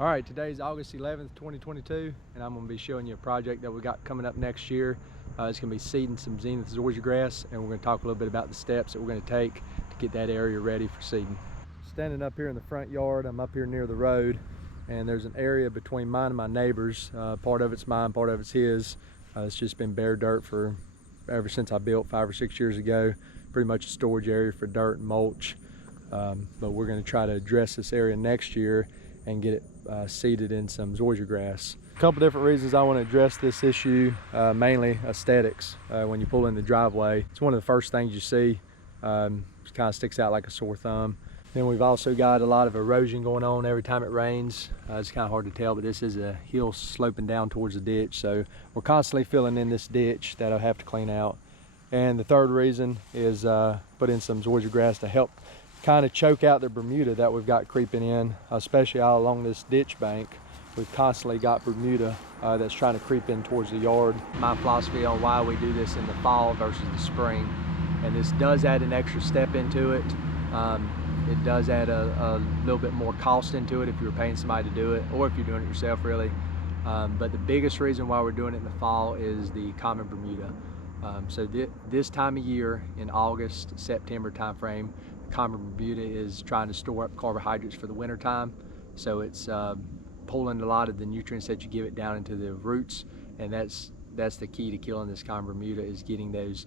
All right, today's August 11th, 2022, and I'm going to be showing you a project that we got coming up next year. It's going to be seeding some Zenith Zoysia grass, and we're going to talk a little bit about the steps that we're going to take to get that area ready for seeding. Standing up here in the front yard, I'm up here near the road, and there's an area between mine and my neighbor's. Part of it's mine, part of it's his. It's just been bare dirt for ever since I built 5 or 6 years ago. Pretty much a storage area for dirt and mulch. But we're going to try to address this area next year and get it seeded in some zoysia grass. A couple different reasons I want to address this issue, mainly aesthetics. When you pull in the driveway, it's one of the first things you see. It kind of sticks out like a sore thumb. Then we've also got a lot of erosion going on every time it rains. It's kind of hard to tell, but this is a hill sloping down towards the ditch, so we're constantly filling in this ditch that I'll have to clean out. And the third reason is put in some zoysia grass to help kind of choke out the Bermuda that we've got creeping in, especially all along this ditch bank. We've constantly got Bermuda that's trying to creep in towards the yard. My philosophy on why we do this in the fall versus the spring, and this does add an extra step into it. It does add a little bit more cost into it if you're paying somebody to do it, or if you're doing it yourself, really. But the biggest reason why we're doing it in the fall is the common Bermuda. So this time of year, in August, September timeframe, common Bermuda is trying to store up carbohydrates for the winter time. So it's pulling a lot of the nutrients that you give it down into the roots, and that's the key to killing this common Bermuda, is getting those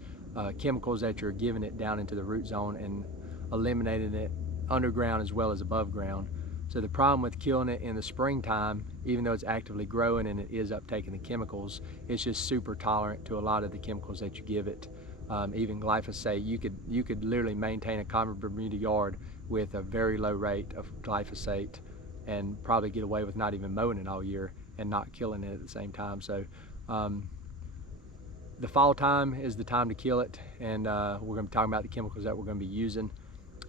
chemicals that you're giving it down into the root zone and eliminating it underground as well as above ground. So the problem with killing it in the springtime, even though it's actively growing and it is uptaking the chemicals, it's just super tolerant to a lot of the chemicals that you give it. Even glyphosate, you could literally maintain a common Bermuda yard with a very low rate of glyphosate and probably get away with not even mowing it all year and not killing it at the same time. So the fall time is the time to kill it, and we're going to be talking about the chemicals that we're going to be using.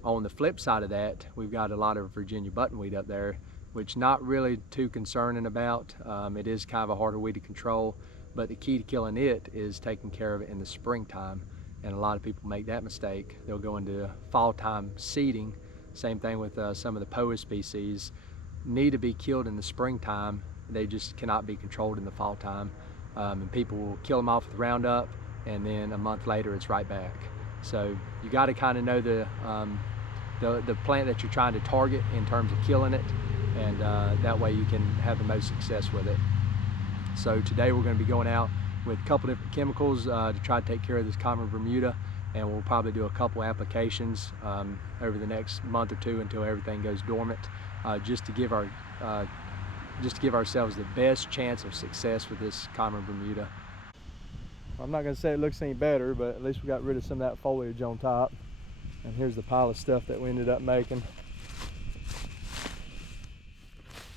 On the flip side of that, we've got a lot of Virginia buttonweed up there, which not really too concerning about. It is kind of a harder weed to control, but the key to killing it is taking care of it in the springtime. And a lot of people make that mistake. They'll go into fall time seeding. Same thing with some of the POA species. Need to be killed in the springtime. They just cannot be controlled in the fall time. And people will kill them off with Roundup, and then a month later it's right back. So you got to kind of know the plant that you're trying to target in terms of killing it, and that way you can have the most success with it. So today we're going to be going out with a couple different chemicals to try to take care of this common Bermuda, and we'll probably do a couple applications over the next month or two until everything goes dormant, just to give ourselves the best chance of success with this common Bermuda. I'm not going to say it looks any better, but at least we got rid of some of that foliage on top. And here's the pile of stuff that we ended up making.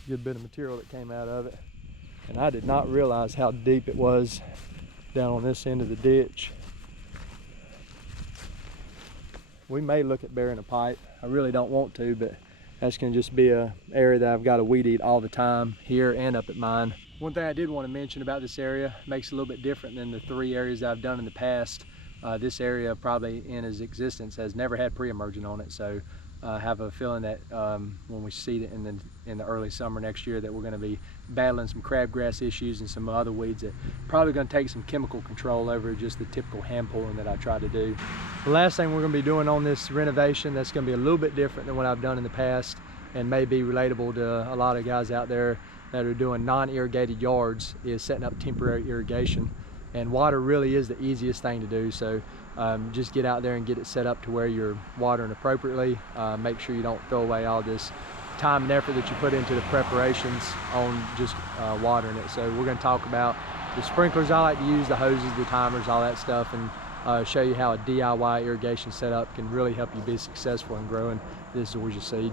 Good bit of material that came out of it. And I did not realize how deep it was down on this end of the ditch. We may look at burying a pipe. I really don't want to, but that's going to just be an area that I've got to weed eat all the time, here and up at mine. One thing I did want to mention about this area, makes it a little bit different than the 3 areas that I've done in the past. This area, probably in its existence, has never had pre-emergent on it, so I have a feeling that when we seed it in the early summer next year, that we're going to be battling some crabgrass issues and some other weeds that probably going to take some chemical control over just the typical hand pulling that I try to do. The last thing we're going to be doing on this renovation that's going to be a little bit different than what I've done in the past, and may be relatable to a lot of guys out there that are doing non-irrigated yards, is setting up temporary irrigation. And water really is the easiest thing to do, so just get out there and get it set up to where you're watering appropriately. Make sure you don't throw away all this time and effort that you put into the preparations on just watering it. So we're going to talk about the sprinklers I like to use, the hoses, the timers, all that stuff, and show you how a DIY irrigation setup can really help you be successful in growing this zoysia seed.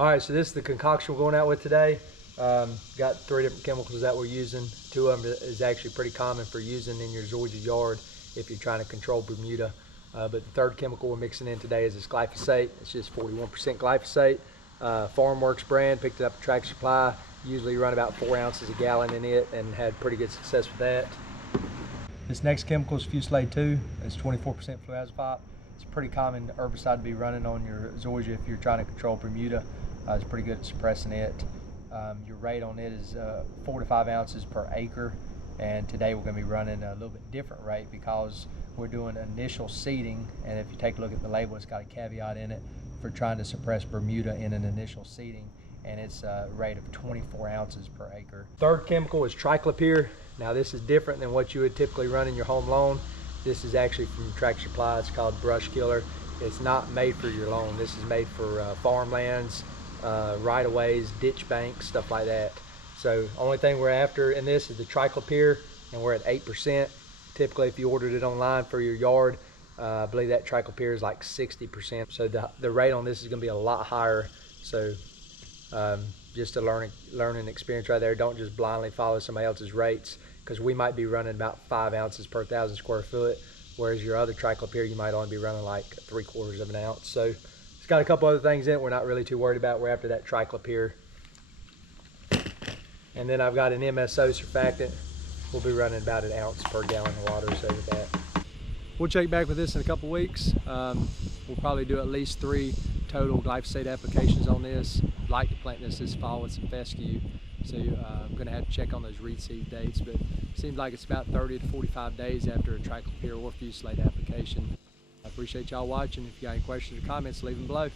All right, so this is the concoction we're going out with today. Got 3 different chemicals that we're using. 2 of them is actually pretty common for using in your zoysia yard if you're trying to control Bermuda. But the 3rd chemical we're mixing in today is this glyphosate. It's just 41% glyphosate. FarmWorks brand, picked it up at Tractor Supply. Usually run about 4 ounces a gallon in it and had pretty good success with that. This next chemical is Fusilade II. It's 24% fluazepop. It's a pretty common herbicide to be running on your zoysia if you're trying to control Bermuda. It's pretty good at suppressing it. Your rate on it is 4 to 5 ounces per acre, and today we're going to be running a little bit different rate because we're doing initial seeding, and if you take a look at the label, it's got a caveat in it for trying to suppress Bermuda in an initial seeding, and it's a rate of 24 ounces per acre. Third chemical is triclopyr. Now this is different than what you would typically run in your home lawn. This is actually from Tractor Supply. It's called brush killer. It's not made for your lawn. This is made for farmlands, right-of-ways, ditch banks, stuff like that. So only thing we're after in this is the triclopyr, and we're at 8%. Typically, if you ordered it online for your yard, I believe that triclopyr is like 60%. So the rate on this is going to be a lot higher. So just a learning experience right there. Don't just blindly follow somebody else's rates, because we might be running about 5 ounces per 1,000 square foot, whereas your other triclopyr you might only be running like 3/4 of an ounce. So it's got a couple other things in it we're not really too worried about. We're after that triclopyr. And then I've got an MSO surfactant. We'll be running about 1 ounce per gallon of water, so with that. We'll check back with this in a couple weeks. We'll probably do at least 3 total glyphosate applications on this. I'd like to plant this fall with some fescue, so I'm going to have to check on those reseed dates, but it seems like it's about 30 to 45 days after a triclopyr or Fusilade application. I appreciate y'all watching. If you got any questions or comments, leave them below.